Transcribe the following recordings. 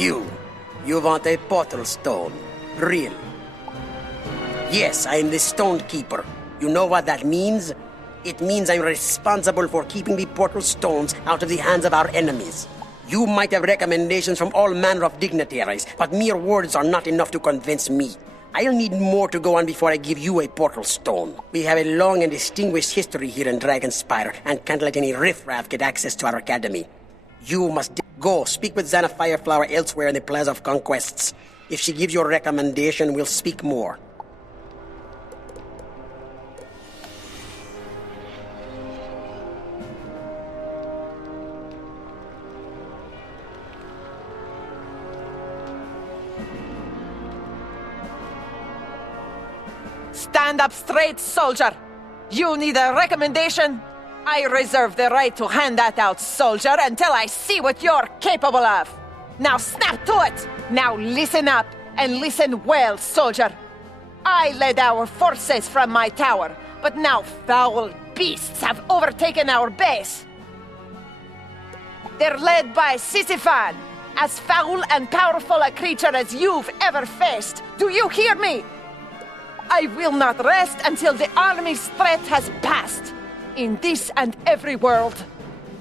You want a portal stone. Really? Yes, I am the stone keeper. You know what that means? It means I'm responsible for keeping the portal stones out of the hands of our enemies. You might have recommendations from all manner of dignitaries, but mere words are not enough to convince me. I'll need more to go on before I give you a portal stone. We have a long and distinguished history here in Dragonspire, and can't let any riffraff get access to our academy. You must go speak with Xana Fireflower elsewhere in the Plaza of Conquests. If she gives you a recommendation, we'll speak more. Stand up straight, soldier! You need a recommendation? I reserve the right to hand that out, soldier, until I see what you're capable of! Now snap to it! Now listen up, and listen well, soldier! I led our forces from my tower, but now foul beasts have overtaken our base! They're led by Sisyphon, as foul and powerful a creature as you've ever faced! Do you hear me? I will not rest until the army's threat has passed, in this and every world.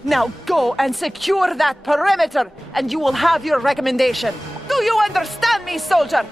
Now go and secure that perimeter, and you will have your recommendation. Do you understand me, soldier?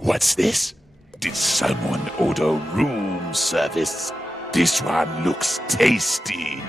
What's this? Did someone order room service? This one looks tasty.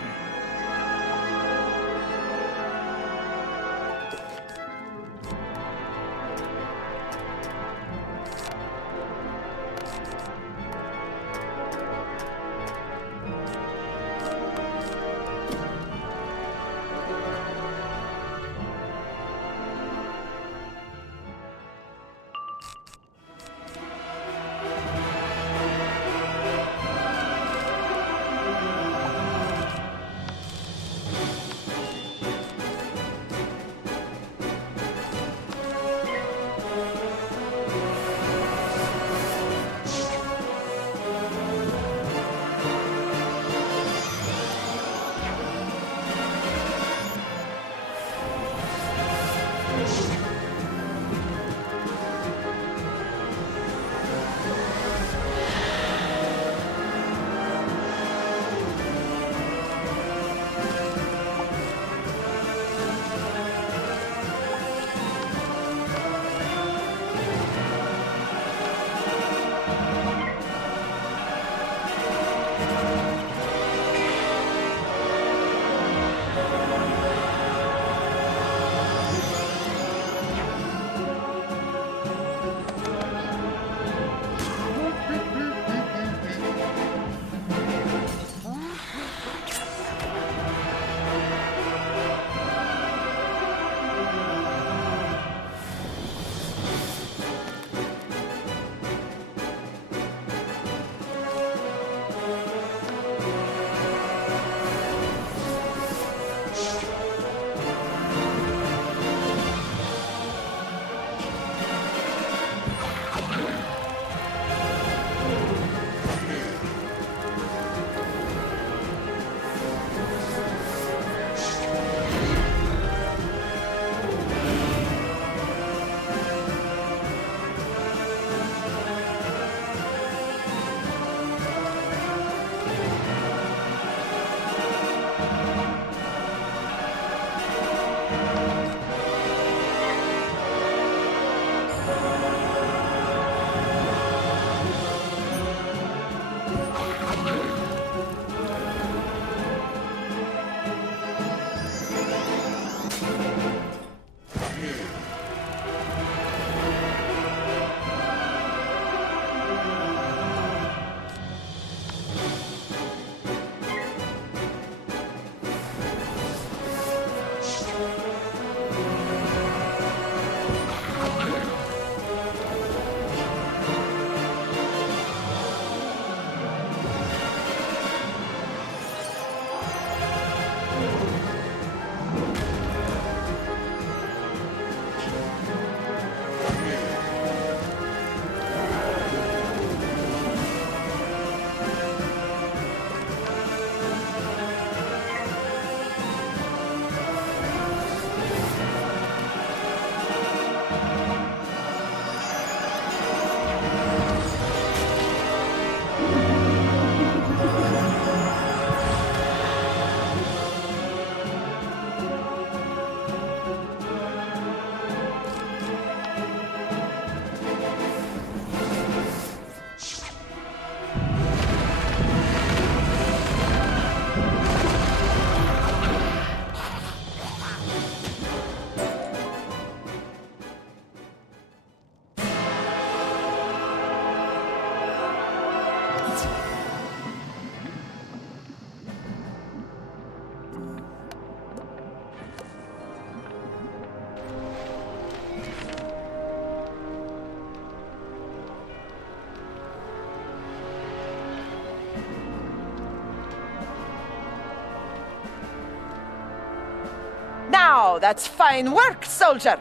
Oh, that's fine work, soldier.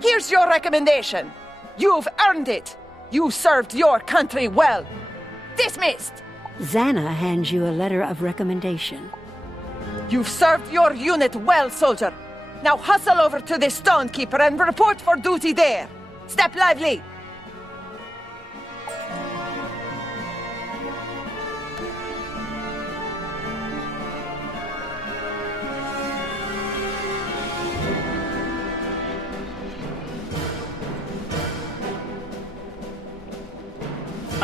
Here's your recommendation. You've earned it. You served your country well. Dismissed. Xana hands you a letter of recommendation. You've served your unit well, soldier. Now hustle over to the Stonekeeper and report for duty there. Step lively.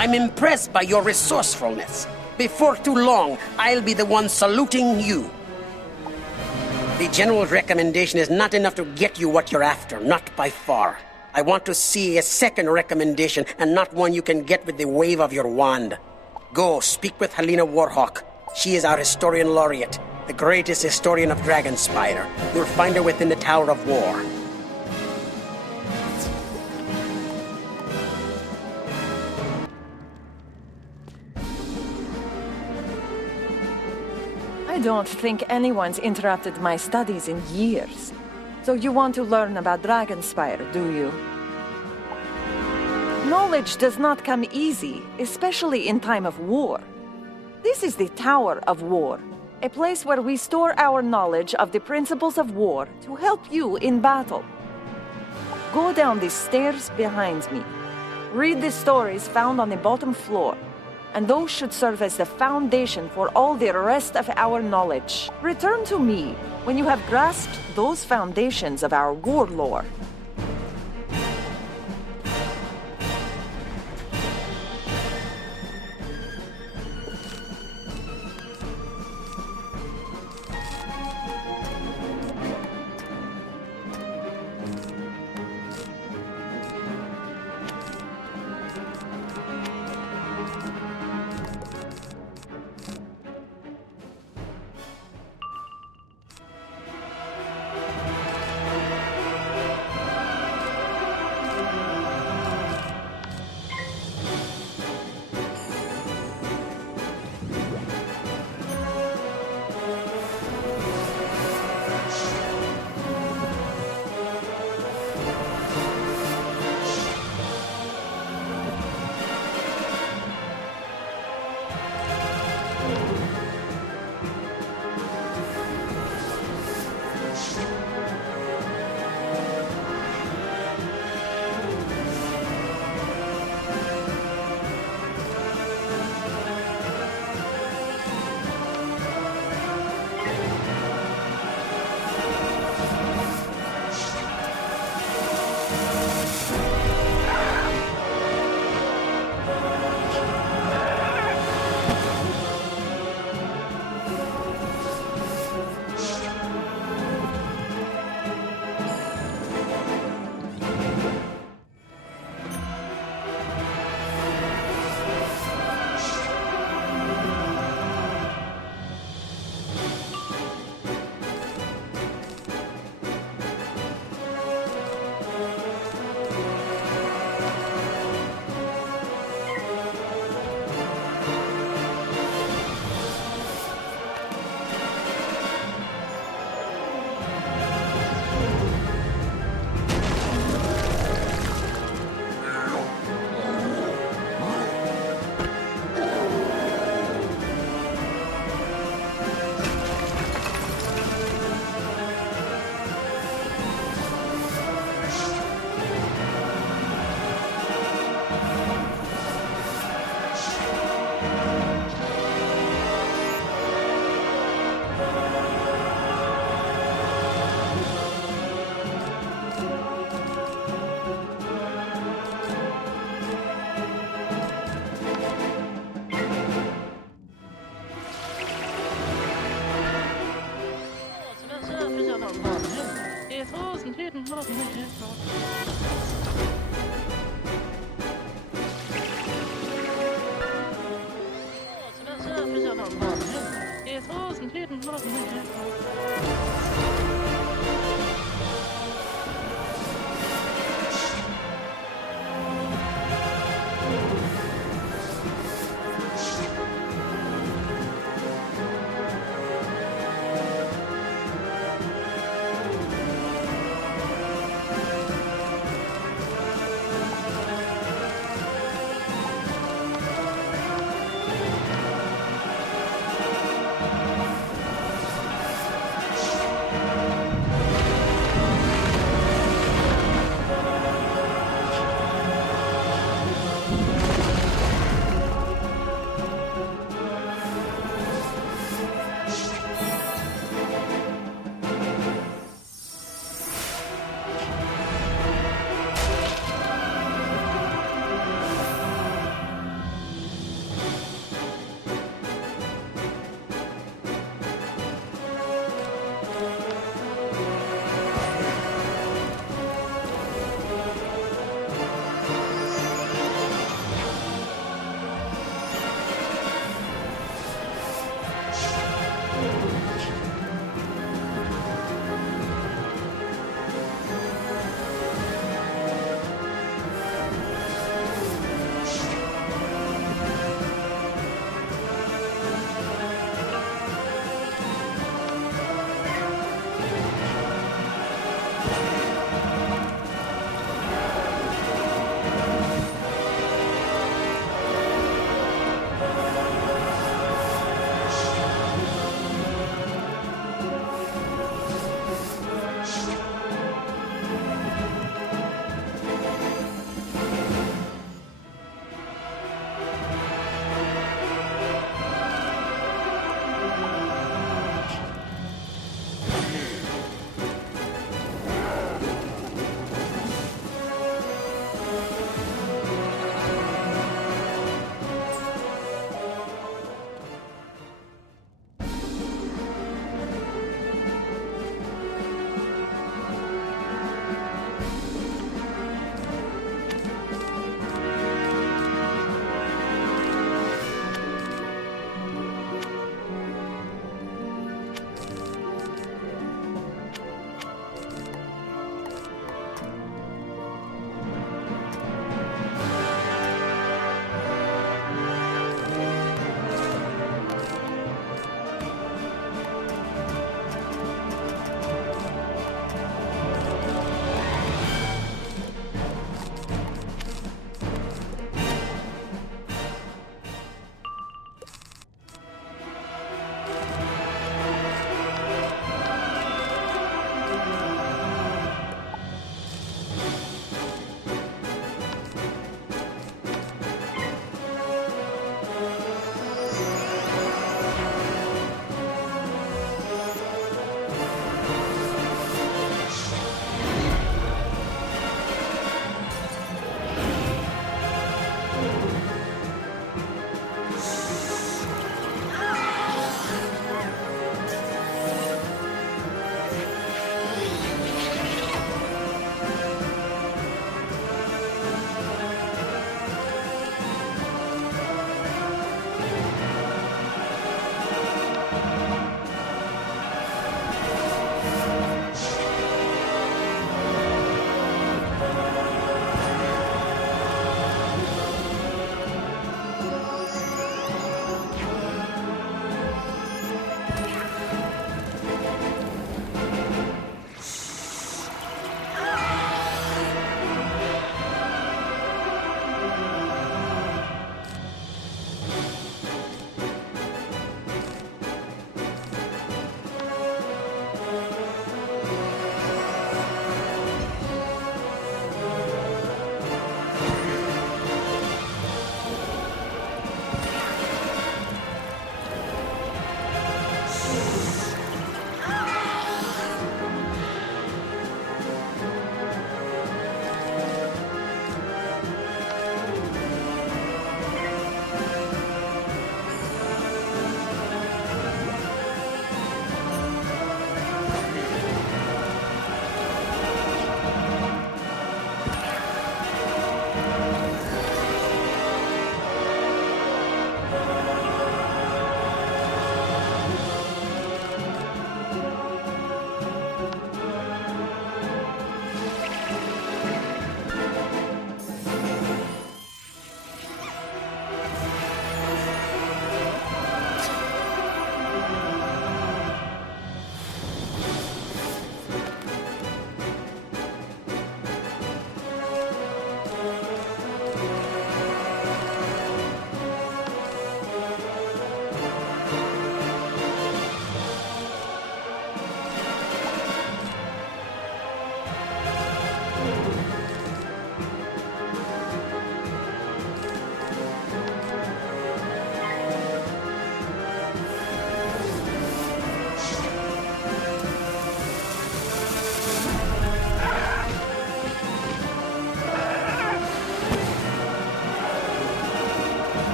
I'm impressed by your resourcefulness. Before too long, I'll be the one saluting you. The general's recommendation is not enough to get you what you're after, not by far. I want to see a second recommendation, and not one you can get with the wave of your wand. Go, speak with Helena Warhawk. She is our historian laureate, the greatest historian of Dragonspire. You'll find her within the Tower of War. I don't think anyone's interrupted my studies in years. So you want to learn about Dragonspire, do you? Knowledge does not come easy, especially in time of war. This is the Tower of War, a place where we store our knowledge of the principles of war to help you in battle. Go down the stairs behind me. Read the stories found on the bottom floor, and those should serve as the foundation for all the rest of our knowledge. Return to me when you have grasped those foundations of our war lore.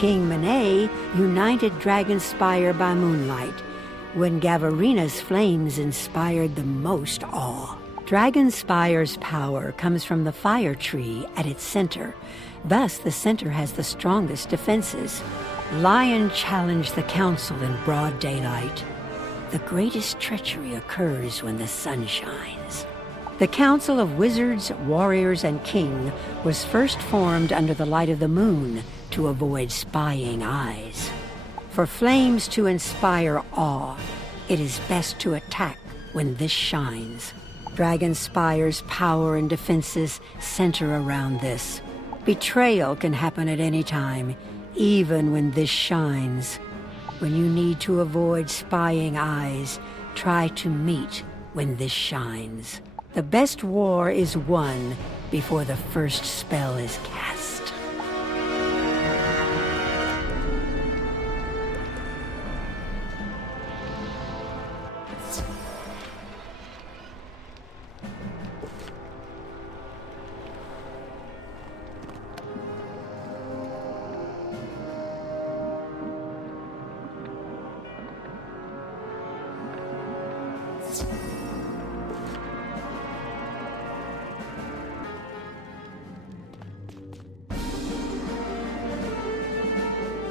King Manet united Dragonspire by moonlight, when Gavarina's flames inspired the most awe. Dragonspire's power comes from the fire tree at its center. Thus, the center has the strongest defenses. Lion challenged the council in broad daylight. The greatest treachery occurs when the sun shines. The Council of Wizards, Warriors, and King was first formed under the light of the moon to avoid spying eyes. For flames to inspire awe, it is best to attack when this shines. Dragonspire's power and defenses center around this. Betrayal can happen at any time, even when this shines. When you need to avoid spying eyes, try to meet when this shines. The best war is won before the first spell is cast.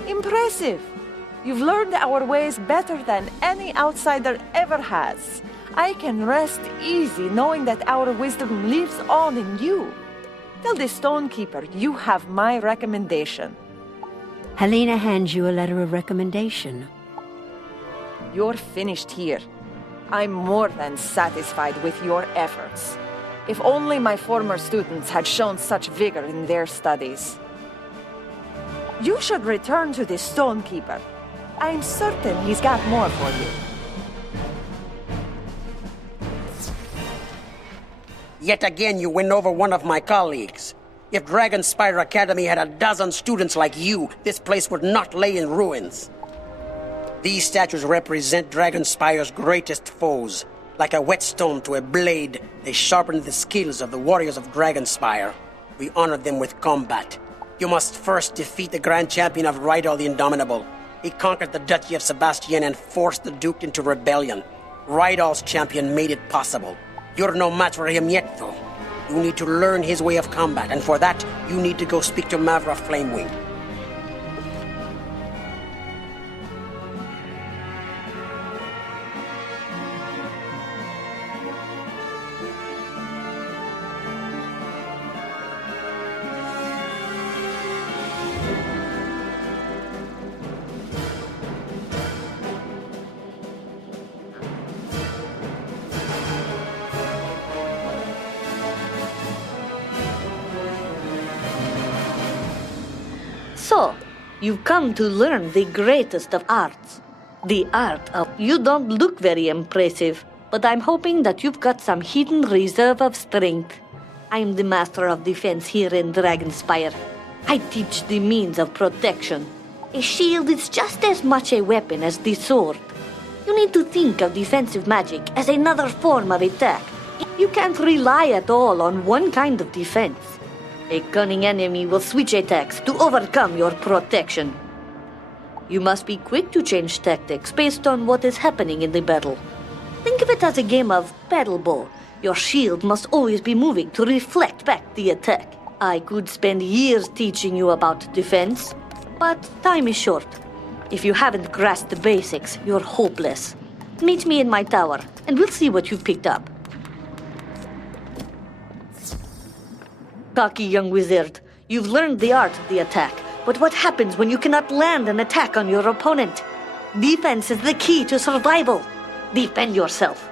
Impressive! You've learned our ways better than any outsider ever has. I can rest easy knowing that our wisdom lives on in you. Tell the Stonekeeper you have my recommendation. Helena hands you a letter of recommendation. You're finished here. I'm more than satisfied with your efforts. If only my former students had shown such vigor in their studies. You should return to the Stonekeeper. I'm certain he's got more for you. Yet again, you win over one of my colleagues. If Dragonspire Academy had a dozen students like you, this place would not lay in ruins. These statues represent Dragonspire's greatest foes. Like a whetstone to a blade, they sharpened the skills of the warriors of Dragonspire. We honored them with combat. You must first defeat the Grand Champion of Rydal the Indomitable. He conquered the Duchy of Sebastian and forced the Duke into rebellion. Rydal's champion made it possible. You're no match for him yet, though. You need to learn his way of combat, and for that, you need to go speak to Mavra Flamewing. So, you've come to learn the greatest of arts. The art of... You don't look very impressive, but I'm hoping that you've got some hidden reserve of strength. I'm the master of defense here in Dragonspire. I teach the means of protection. A shield is just as much a weapon as the sword. You need to think of defensive magic as another form of attack. You can't rely at all on one kind of defense. A cunning enemy will switch attacks to overcome your protection. You must be quick to change tactics based on what is happening in the battle. Think of it as a game of battle ball. Your shield must always be moving to reflect back the attack. I could spend years teaching you about defense, but time is short. If you haven't grasped the basics, you're hopeless. Meet me in my tower, and we'll see what you've picked up. Cocky young wizard, you've learned the art of the attack, but what happens when you cannot land an attack on your opponent? Defense is the key to survival. Defend yourself.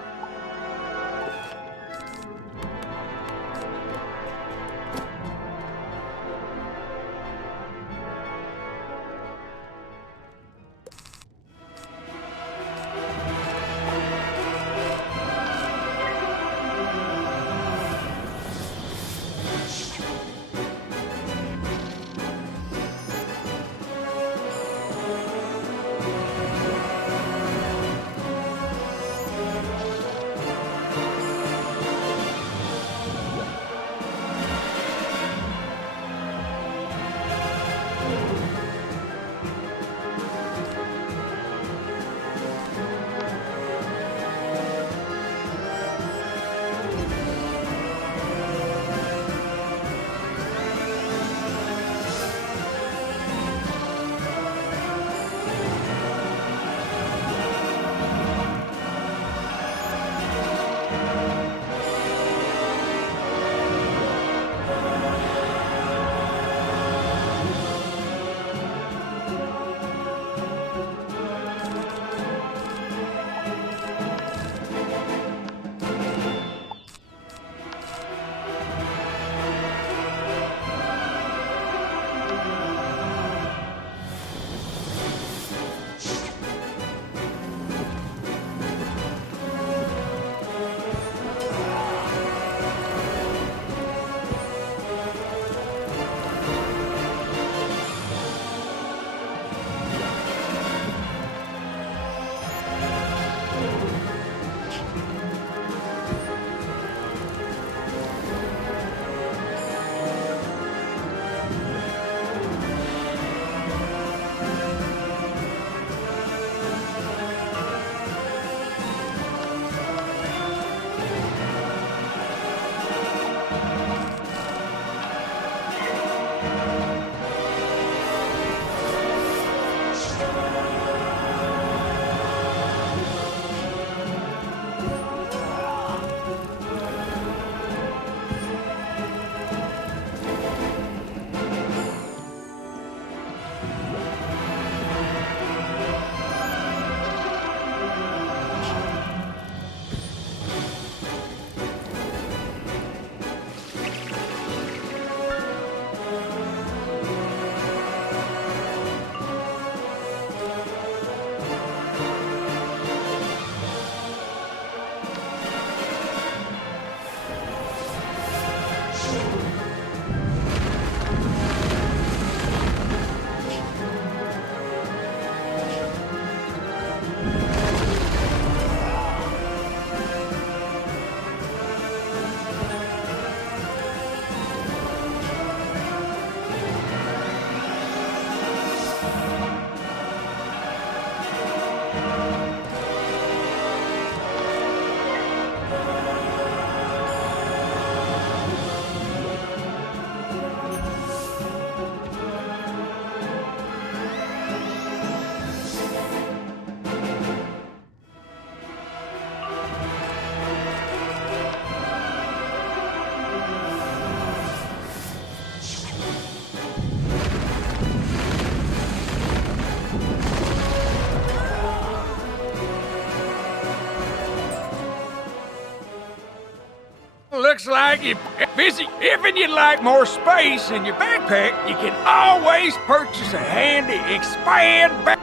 looks like you're busy. If you'd like more space in your backpack, you can always purchase a handy expand backpack.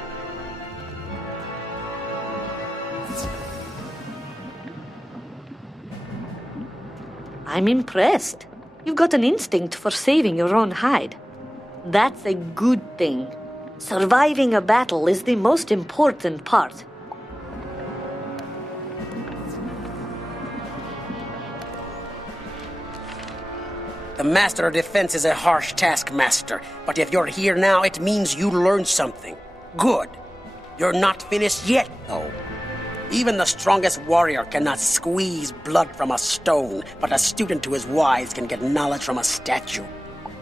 I'm impressed. You've got an instinct for saving your own hide. That's a good thing. Surviving a battle is the most important part. The Master of Defense is a harsh taskmaster, but if you're here now, it means you learned something. Good. You're not finished yet, though. Even the strongest warrior cannot squeeze blood from a stone, but a student who is wise can get knowledge from a statue.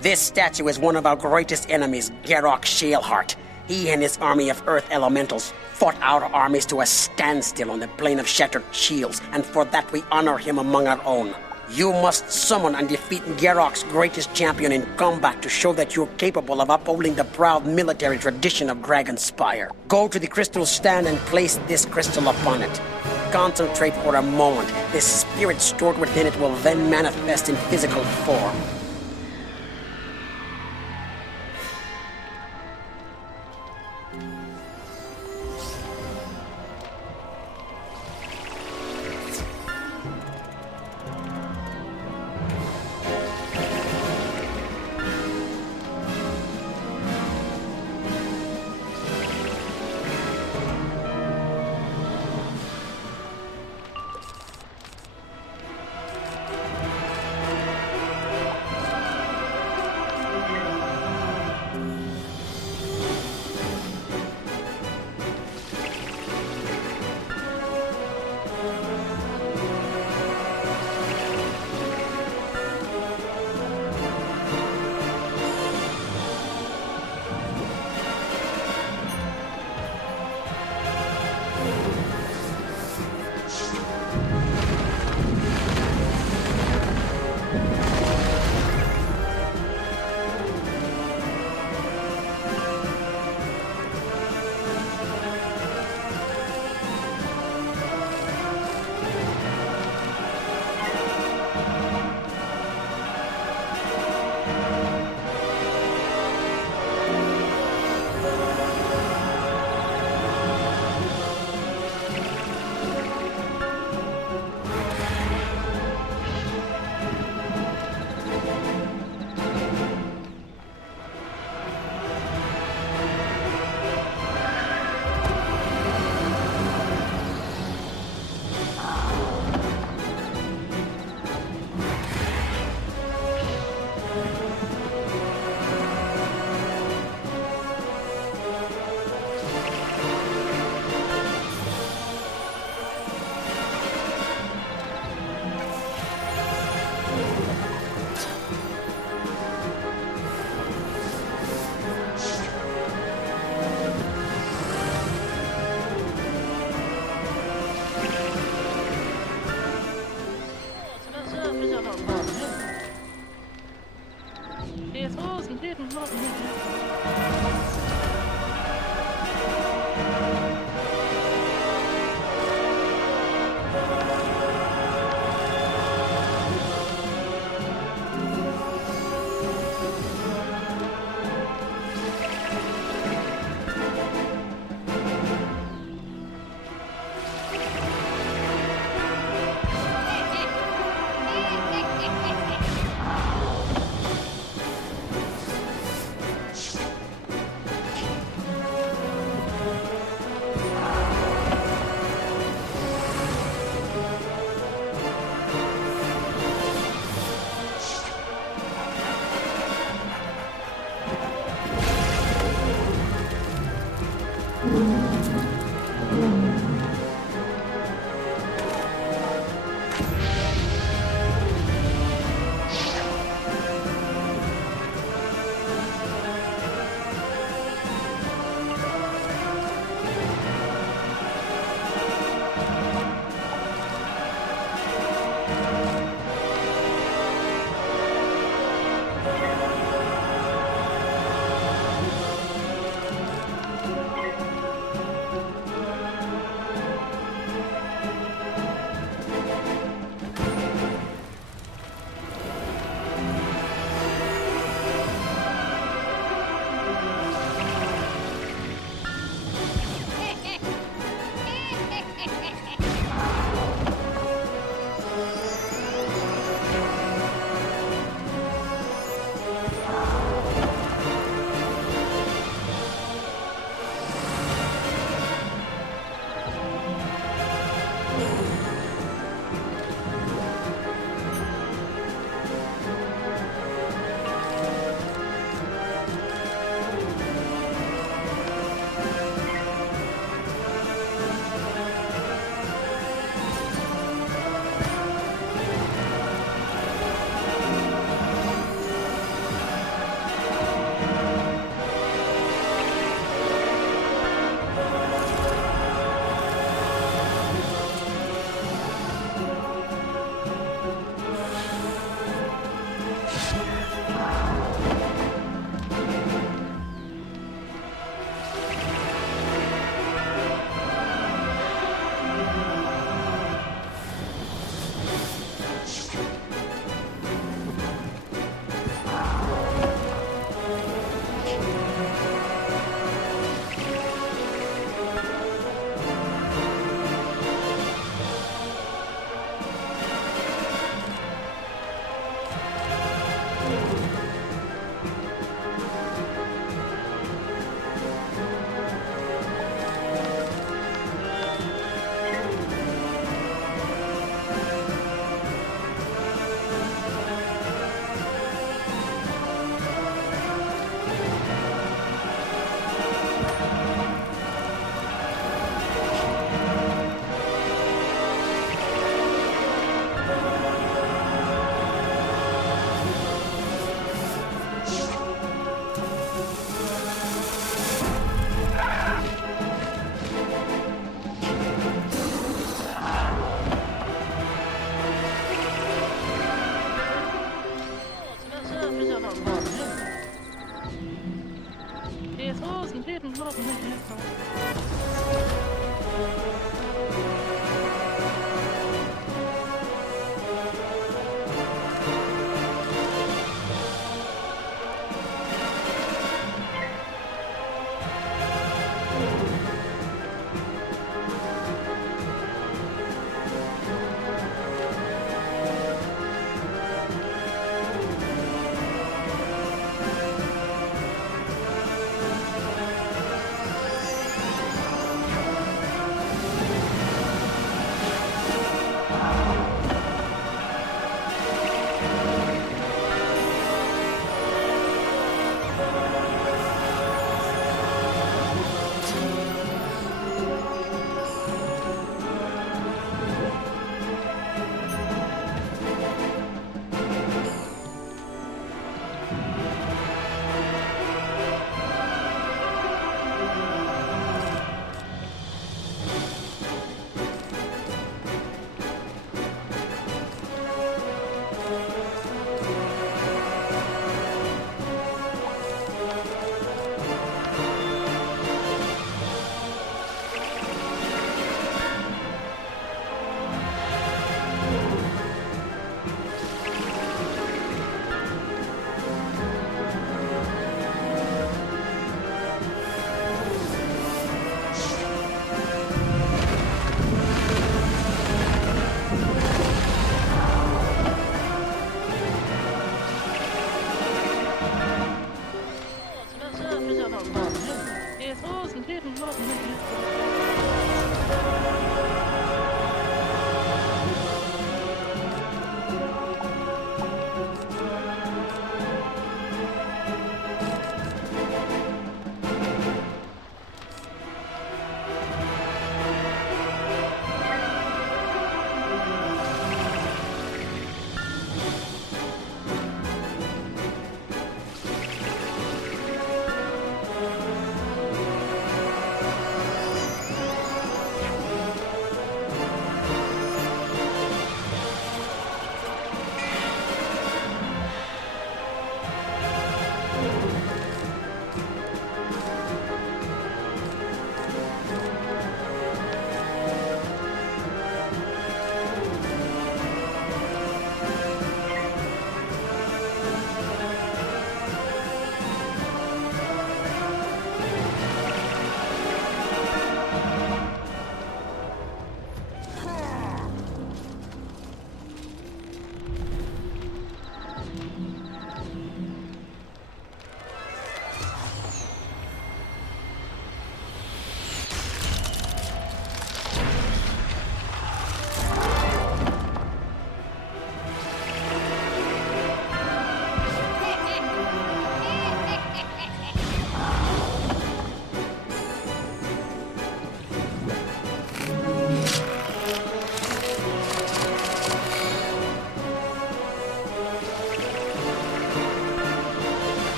This statue is one of our greatest enemies, Garrock Shaleheart. He and his army of Earth Elementals fought our armies to a standstill on the Plain of Shattered Shields, and for that we honor him among our own. You must summon and defeat Garrock's greatest champion in combat to show that you're capable of upholding the proud military tradition of Dragonspire. Go to the crystal stand and place this crystal upon it. Concentrate for a moment. The spirit stored within it will then manifest in physical form.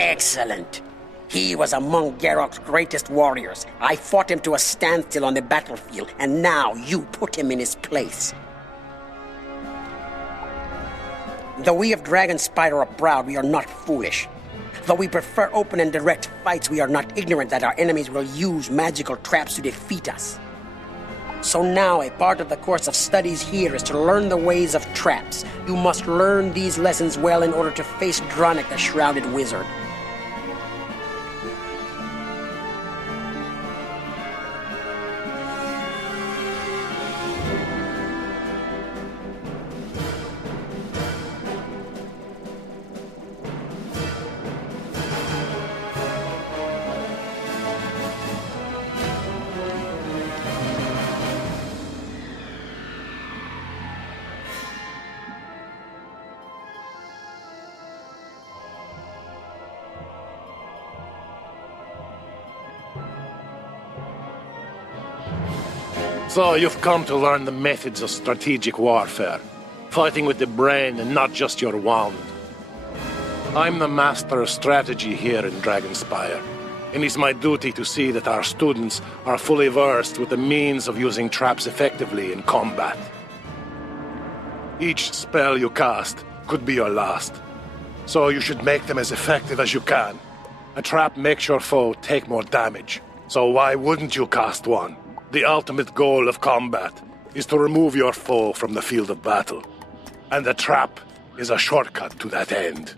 Excellent. He was among Garrock's greatest warriors. I fought him to a standstill on the battlefield, and now you put him in his place. Though we of Dragonspire are proud, we are not foolish. Though we prefer open and direct fights, we are not ignorant that our enemies will use magical traps to defeat us. So now, a part of the course of studies here is to learn the ways of traps. You must learn these lessons well in order to face Dronic, the Shrouded Wizard. So you've come to learn the methods of strategic warfare, fighting with the brain and not just your wand. I'm the master of strategy here in Dragonspire, and it's my duty to see that our students are fully versed with the means of using traps effectively in combat. Each spell you cast could be your last, so you should make them as effective as you can. A trap makes your foe take more damage, so why wouldn't you cast one? The ultimate goal of combat is to remove your foe from the field of battle, and the trap is a shortcut to that end.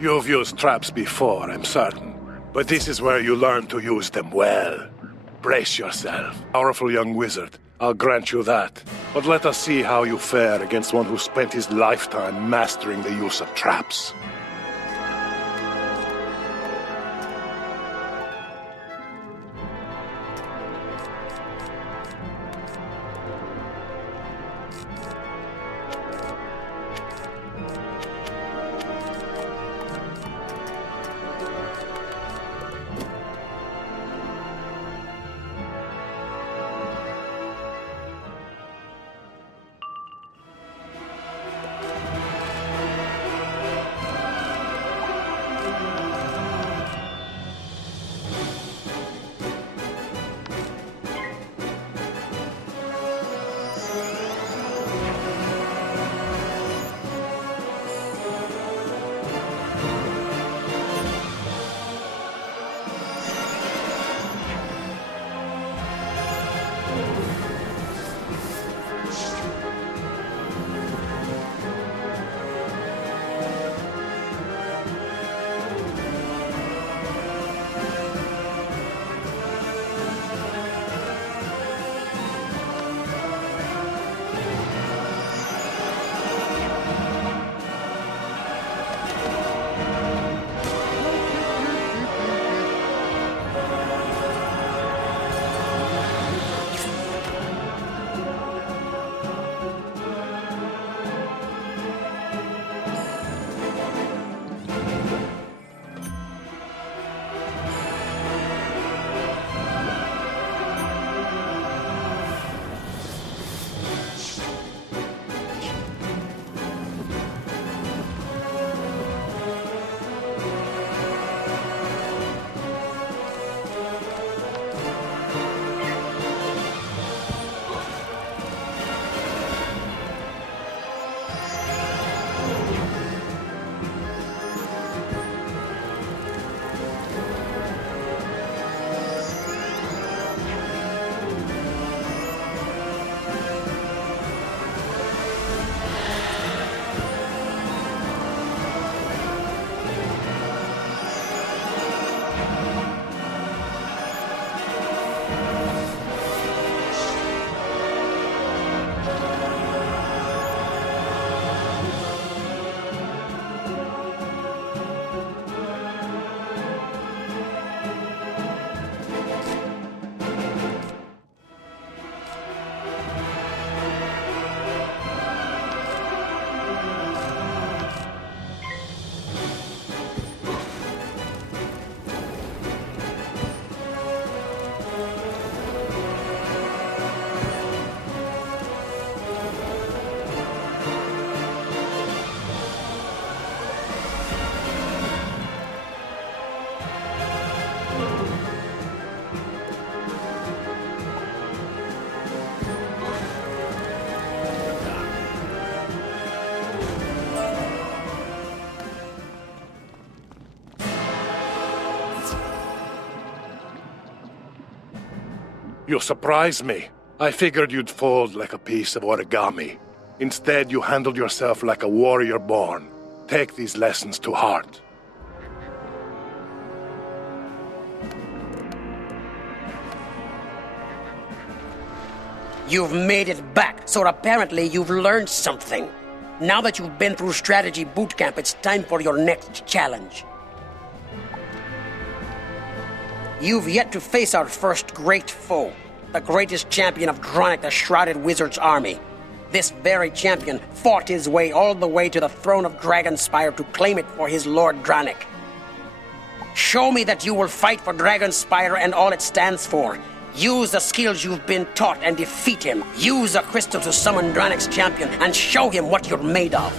You've used traps before, I'm certain, but this is where you learn to use them well. Brace yourself. Powerful young wizard, I'll grant you that, but let us see how you fare against one who spent his lifetime mastering the use of traps. You surprised me. I figured you'd fold like a piece of origami. Instead, you handled yourself like a warrior born. Take these lessons to heart. You've made it back, so apparently you've learned something. Now that you've been through strategy boot camp, it's time for your next challenge. You've yet to face our first great foe, the greatest champion of Dronic the Shrouded Wizard's army. This very champion fought his way all the way to the throne of Dragonspire to claim it for his Lord Dronic. Show me that you will fight for Dragonspire and all it stands for. Use the skills you've been taught and defeat him. Use a crystal to summon Dronic's champion and show him what you're made of.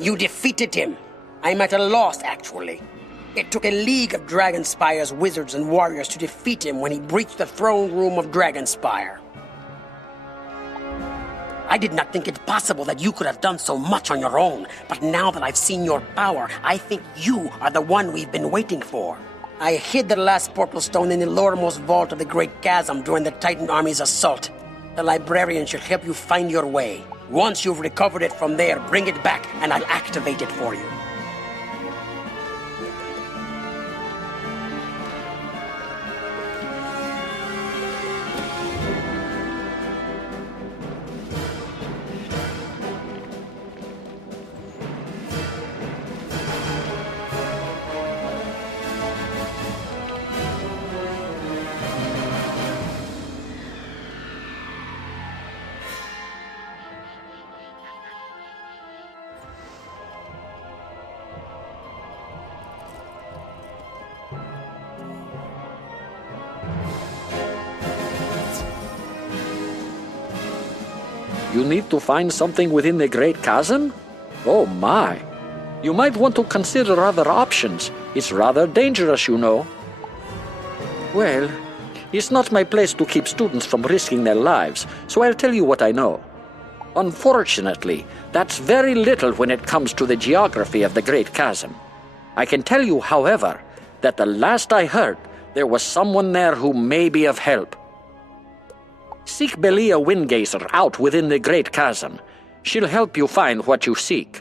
You defeated him. I'm at a loss, actually. It took a league of Dragonspire's wizards and warriors to defeat him when he breached the throne room of Dragonspire. I did not think it possible that you could have done so much on your own, but now that I've seen your power, I think you are the one we've been waiting for. I hid the last portal stone in the lowermost vault of the Great Chasm during the Titan Army's assault. The librarian should help you find your way. Once you've recovered it from there, bring it back, and I'll activate it for you. You need to find something within the Great Chasm? Oh my. You might want to consider other options. It's rather dangerous, you know. Well, it's not my place to keep students from risking their lives, so I'll tell you what I know. Unfortunately, that's very little when it comes to the geography of the Great Chasm. I can tell you, however, that the last I heard, there was someone there who may be of help. Seek Belia Windgazer out within the Great Chasm. She'll help you find what you seek.